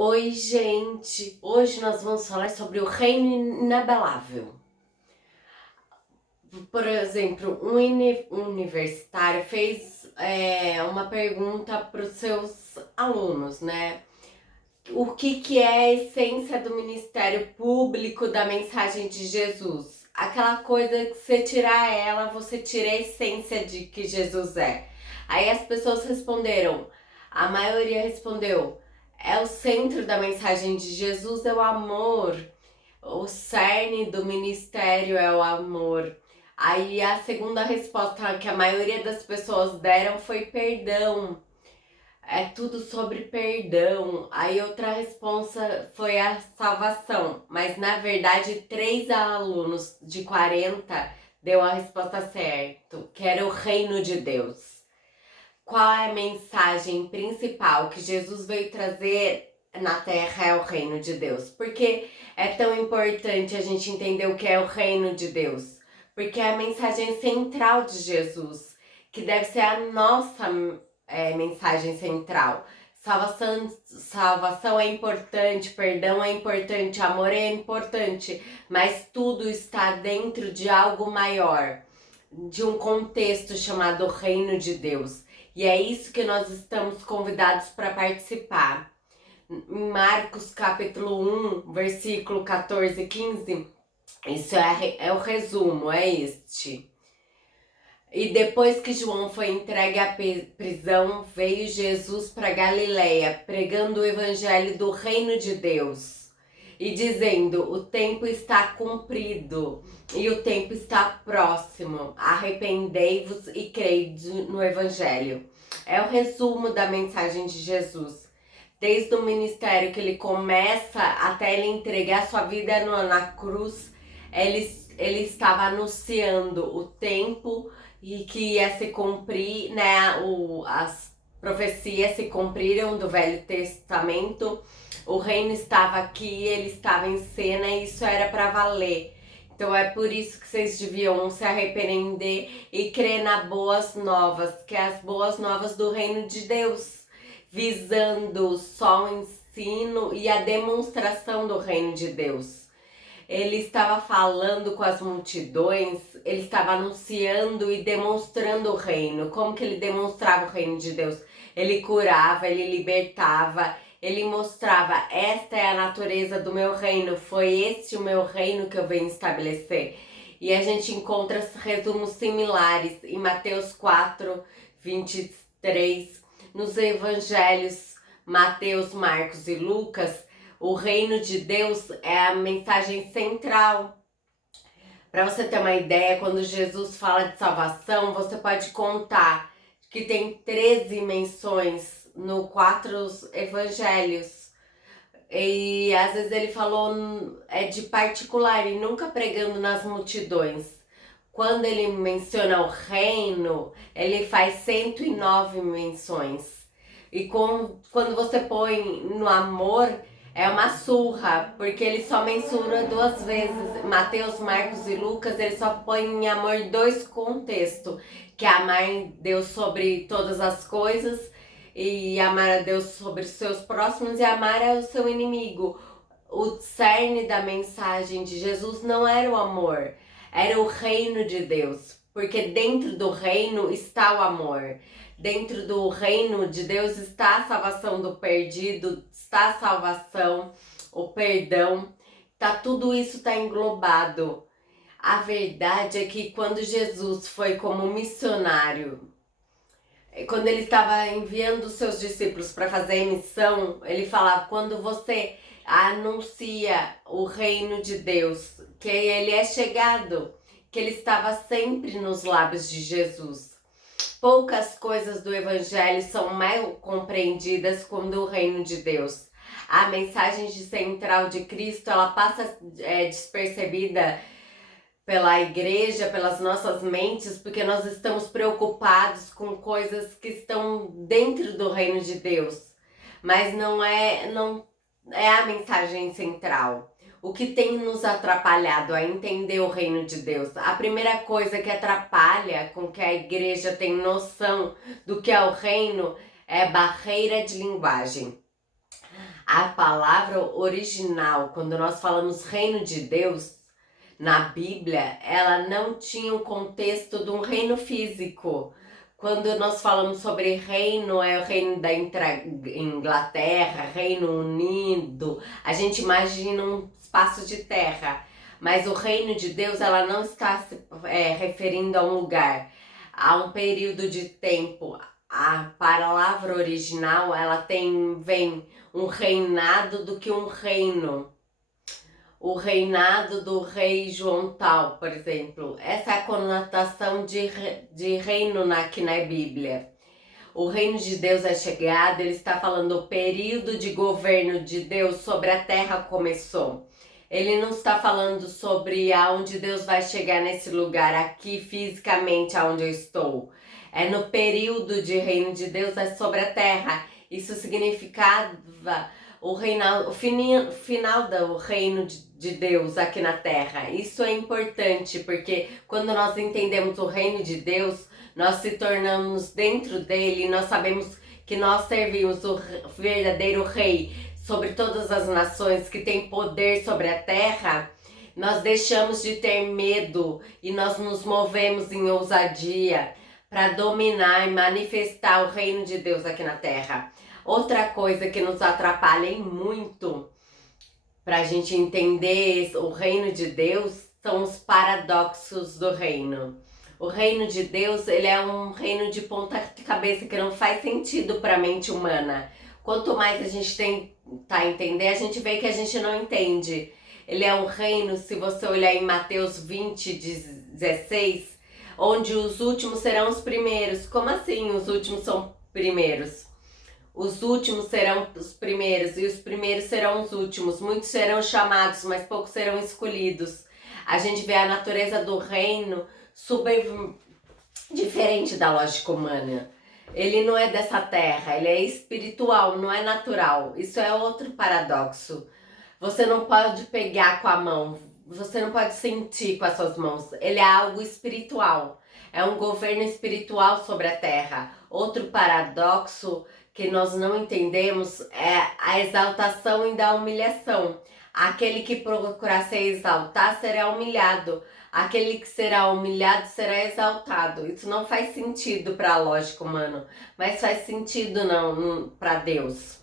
Oi, gente! Hoje nós vamos falar sobre o reino inabalável. Por exemplo, um universitário fez uma pergunta para os seus alunos, né? O que é a essência do ministério público da mensagem de Jesus? Aquela coisa que você tirar ela, você tira a essência de que Jesus é. Aí as pessoas responderam, a maioria respondeu, é o centro da mensagem de Jesus, é o amor. O cerne do ministério é o amor. Aí a segunda resposta que a maioria das pessoas deram foi perdão. É tudo sobre perdão. Aí outra resposta foi a salvação. Mas na verdade, 3 alunos de 40 deu a resposta certa, que era o reino de Deus. Qual é a mensagem principal que Jesus veio trazer na Terra? É o reino de Deus. Por que é tão importante a gente entender o que é o reino de Deus? Porque é a mensagem central de Jesus, que deve ser a nossa mensagem central. Salvação é importante, perdão é importante, amor é importante, mas tudo está dentro de algo maior, de um contexto chamado Reino de Deus. E é isso que nós estamos convidados para participar. Em Marcos capítulo 1, versículo 14 e 15, isso é o resumo, é este. E depois que João foi entregue à prisão, veio Jesus para Galiléia, pregando o evangelho do reino de Deus e dizendo: o tempo está cumprido e o tempo está próximo. Arrependei-vos e crei no evangelho. É o resumo da mensagem de Jesus. Desde o ministério que ele começa até ele entregar sua vida na cruz, ele estava anunciando o tempo e que ia se cumprir, né? As profecias se cumpriram do Velho Testamento. O reino estava aqui, ele estava em cena e isso era para valer. Então é por isso que vocês deviam se arrepender e crer nas boas novas, que é as boas novas do reino de Deus, visando só o ensino e a demonstração do reino de Deus. Ele estava falando com as multidões, ele estava anunciando e demonstrando o reino. Como que ele demonstrava o reino de Deus? Ele curava, ele libertava, ele mostrava: esta é a natureza do meu reino, foi este o meu reino que eu venho estabelecer. E a gente encontra resumos similares em Mateus 4, 23, nos evangelhos Mateus, Marcos e Lucas. O reino de Deus é a mensagem central. Para você ter uma ideia, quando Jesus fala de salvação, você pode contar que tem 13 menções no 4 evangelhos. E às vezes ele falou de particular e nunca pregando nas multidões. Quando ele menciona o reino, ele faz 109 menções. E quando você põe no amor, é uma surra, porque ele só mensura 2 vezes. Mateus, Marcos e Lucas, ele só põe em amor 2 contextos, que é amar Deus sobre todas as coisas e amar a Deus sobre os seus próximos e amar o seu inimigo. O cerne da mensagem de Jesus não era o amor, era o reino de Deus, porque dentro do reino está o amor. Dentro do reino de Deus está a salvação do perdido, está a salvação, o perdão, tudo isso está englobado. A verdade é que quando Jesus foi como missionário, quando ele estava enviando os seus discípulos para fazer a missão, ele falava: quando você anuncia o reino de Deus, que ele é chegado, que ele estava sempre nos lábios de Jesus. Poucas coisas do evangelho são mal compreendidas quando o reino de Deus. A mensagem central de Cristo, ela passa despercebida pela igreja, pelas nossas mentes, porque nós estamos preocupados com coisas que estão dentro do reino de Deus, mas não é a mensagem central. O que tem nos atrapalhado a entender o reino de Deus? A primeira coisa que atrapalha com que a igreja tenha noção do que é o reino é barreira de linguagem. A palavra original, quando nós falamos reino de Deus, na Bíblia, ela não tinha o contexto de um reino físico. Quando nós falamos sobre reino, é o reino da Inglaterra, Reino Unido, a gente imagina um espaço de terra. Mas o reino de Deus, ela não está se referindo a um lugar, a um período de tempo. A palavra original, ela vem um reinado do que um reino. O reinado do rei João tal, por exemplo. Essa é a conotação de reino aqui na Bíblia. O reino de Deus é chegado, ele está falando o período de governo de Deus sobre a terra começou. Ele não está falando sobre aonde Deus vai chegar nesse lugar aqui fisicamente aonde eu estou. É no período de reino de Deus é sobre a terra. Isso significava o final do reino de Deus aqui na terra. Isso é importante porque quando nós entendemos o reino de Deus, nós se tornamos dentro dele e nós sabemos que nós servimos o verdadeiro rei sobre todas as nações, que tem poder sobre a terra. Nós deixamos de ter medo e nós nos movemos em ousadia para dominar e manifestar o reino de Deus aqui na terra. Outra coisa que nos atrapalha muito para a gente entender o reino de Deus são os paradoxos do reino. O reino de Deus, ele é um reino de ponta de cabeça que não faz sentido para a mente humana. Quanto mais a gente tentar entender, a gente vê que a gente não entende. Ele é um reino, se você olhar em Mateus 20:16, onde os últimos serão os primeiros. Como assim os últimos são primeiros? Os últimos serão os primeiros e os primeiros serão os últimos. Muitos serão chamados, mas poucos serão escolhidos. A gente vê a natureza do reino super diferente da lógica humana. Ele não é dessa terra, ele é espiritual, não é natural. Isso é outro paradoxo. Você não pode pegar com a mão, você não pode sentir com as suas mãos. Ele é algo espiritual. É um governo espiritual sobre a terra. Outro paradoxo que nós não entendemos é a exaltação e da humilhação. Aquele que procurar se exaltar será humilhado. Aquele que será humilhado será exaltado. Isso não faz sentido para a lógica humana, mas faz sentido não para Deus.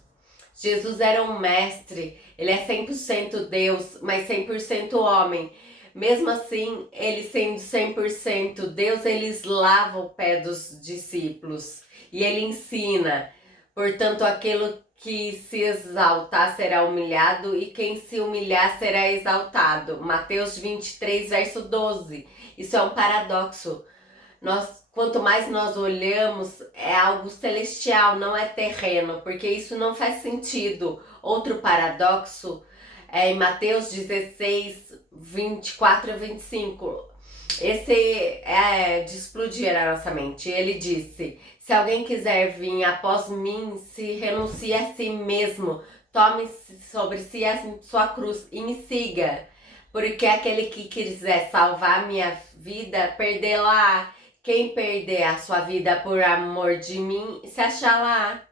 Jesus era um mestre, ele é 100% Deus, mas 100% homem. Mesmo assim, ele sendo 100% Deus, ele lava o pé dos discípulos e ele ensina. Portanto, aquilo que se exaltar será humilhado e quem se humilhar será exaltado. Mateus 23, verso 12. Isso é um paradoxo. Quanto mais nós olhamos, é algo celestial, não é terreno, porque isso não faz sentido. Outro paradoxo é em Mateus 16, 24 a 25. Esse é de explodir a nossa mente. Ele disse: se alguém quiser vir após mim, se renuncie a si mesmo, tome sobre si a sua cruz e me siga. Porque aquele que quiser salvar a minha vida, perdê-la. Quem perder a sua vida por amor de mim, se achar lá.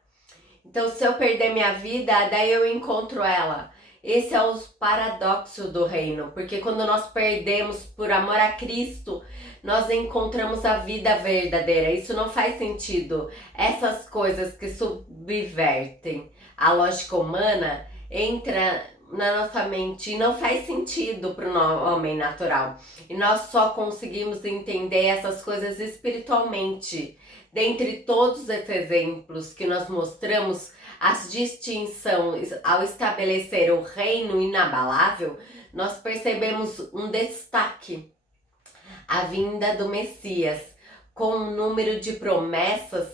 Então, se eu perder minha vida, daí eu encontro ela. Esse é o paradoxo do reino, porque quando nós perdemos por amor a Cristo, nós encontramos a vida verdadeira. Isso não faz sentido. Essas coisas que subvertem a lógica humana entra na nossa mente e não faz sentido para o homem natural. E nós só conseguimos entender essas coisas espiritualmente. Dentre todos esses exemplos que nós mostramos, as distinções ao estabelecer o reino inabalável, nós percebemos um destaque: a vinda do Messias, com um número de promessas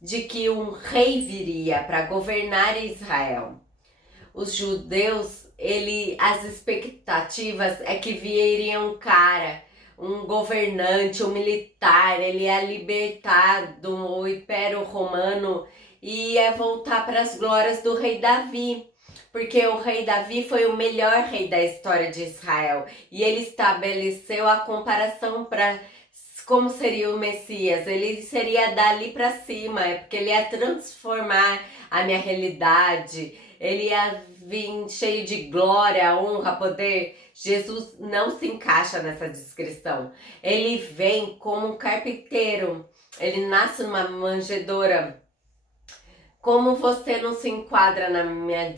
de que um rei viria para governar Israel. Os judeus, as expectativas é que viria um cara, um governante, um militar, ele ia libertar do Império Romano e ia voltar para as glórias do rei Davi, porque o rei Davi foi o melhor rei da história de Israel e ele estabeleceu a comparação para como seria o Messias. Ele seria dali para cima, porque ele ia transformar a minha realidade. ele ia vir cheio de glória, honra, poder. Jesus não se encaixa nessa descrição. Ele vem como um carpinteiro, ele nasce numa manjedoura. Como você não se enquadra na minha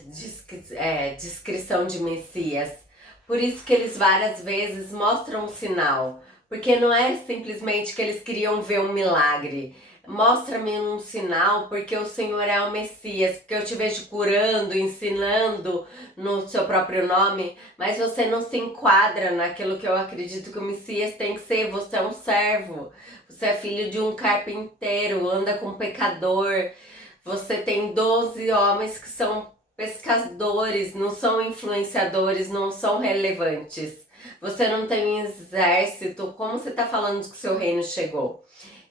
descrição de Messias? Por isso que eles várias vezes mostram um sinal. Porque não é simplesmente que eles queriam ver um milagre. Mostra-me um sinal porque o Senhor é o Messias, porque eu te vejo curando, ensinando no seu próprio nome, mas você não se enquadra naquilo que eu acredito que o Messias tem que ser. Você é um servo, você é filho de um carpinteiro, anda com um pecador. Você tem 12 homens que são pescadores, não são influenciadores, não são relevantes. Você não tem um exército, como você está falando que o seu reino chegou?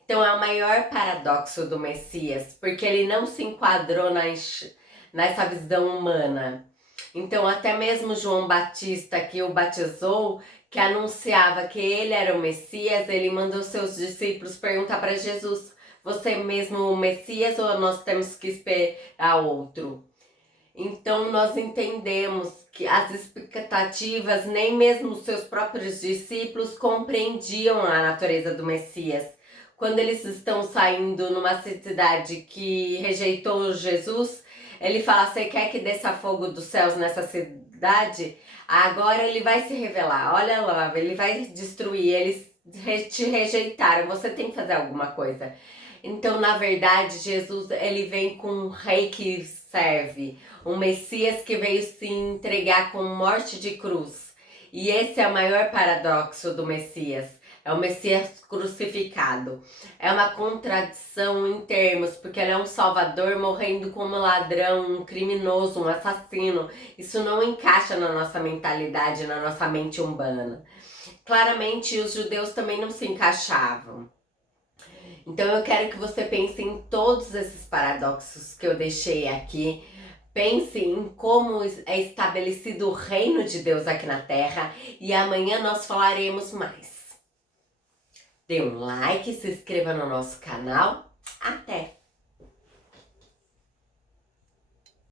Então é o maior paradoxo do Messias, porque ele não se enquadrou nessa visão humana. Então até mesmo João Batista, que o batizou, que anunciava que ele era o Messias, ele mandou seus discípulos perguntar para Jesus: você mesmo o Messias ou nós temos que esperar outro? Então nós entendemos que as expectativas, nem mesmo os seus próprios discípulos compreendiam a natureza do Messias. Quando eles estão saindo numa cidade que rejeitou Jesus, ele fala: você quer que desça fogo dos céus nessa cidade? Agora ele vai se revelar, olha lá, ele vai destruir, eles te rejeitaram, você tem que fazer alguma coisa. Então, na verdade, Jesus, ele vem com um rei que serve, um Messias que veio se entregar com morte de cruz. E esse é o maior paradoxo do Messias, é o Messias crucificado. É uma contradição em termos, porque ele é um salvador morrendo como ladrão, um criminoso, um assassino. Isso não encaixa na nossa mentalidade, na nossa mente humana. Claramente, os judeus também não se encaixavam. Então eu quero que você pense em todos esses paradoxos que eu deixei aqui. Pense em como é estabelecido o reino de Deus aqui na Terra e amanhã nós falaremos mais. Dê um like, se inscreva no nosso canal. Até!